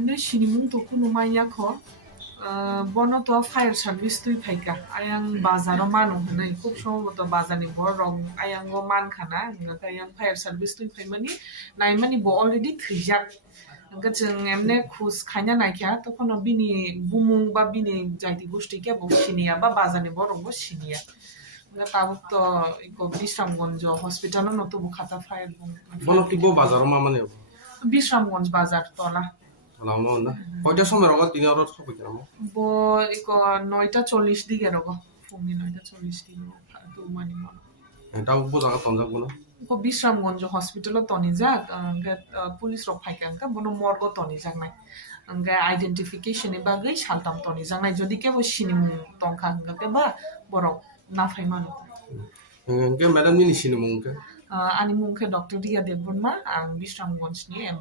এমনি সিনিমুং তো কোনো মাইয়া খ বনো তো ফায়ার সার্ভিস তুই ফাইকা আয়াং বাজারও মানো হনাই খুব সম্ভবত বাজারনি বড় রং আয়াঙ্গ মানখানা আয়াং ফায়ার সার্ভিস তুই ফাইমানি নাইমানি ব অলরেডি থৈজাক जों एमने खुस खायना नायखा तखन बिनि बुमुं बा बिनि जायति गोष्टी के बो सिनिया बा बाजारनि बरंबो सिनिया ताबुक तो इको बिश्रामगंज हॉस्पिटल न तो बुखाता फाइल বলো কি বো বাজারও মামানে बिश्रामगंज बाजार तला লামো না কয়টা সময় রগত দিন আর সব কি আমো বো ইকো 9:40 দিকে রগ ফুমি 9:40 দিকে তো মানি মন এটা উপো জায়গা তঞ্জাবো না ko Bishramganj hospital toni jak police rok phaikan ka bono morgo toni jak nai anga identification e bagai saltam toni jak nai jodi ke bo sinim tongkha anga ke ba borok na phaimano ke madam ni sini mungke ani mungke dr Ria Debonma Bishramganj ni em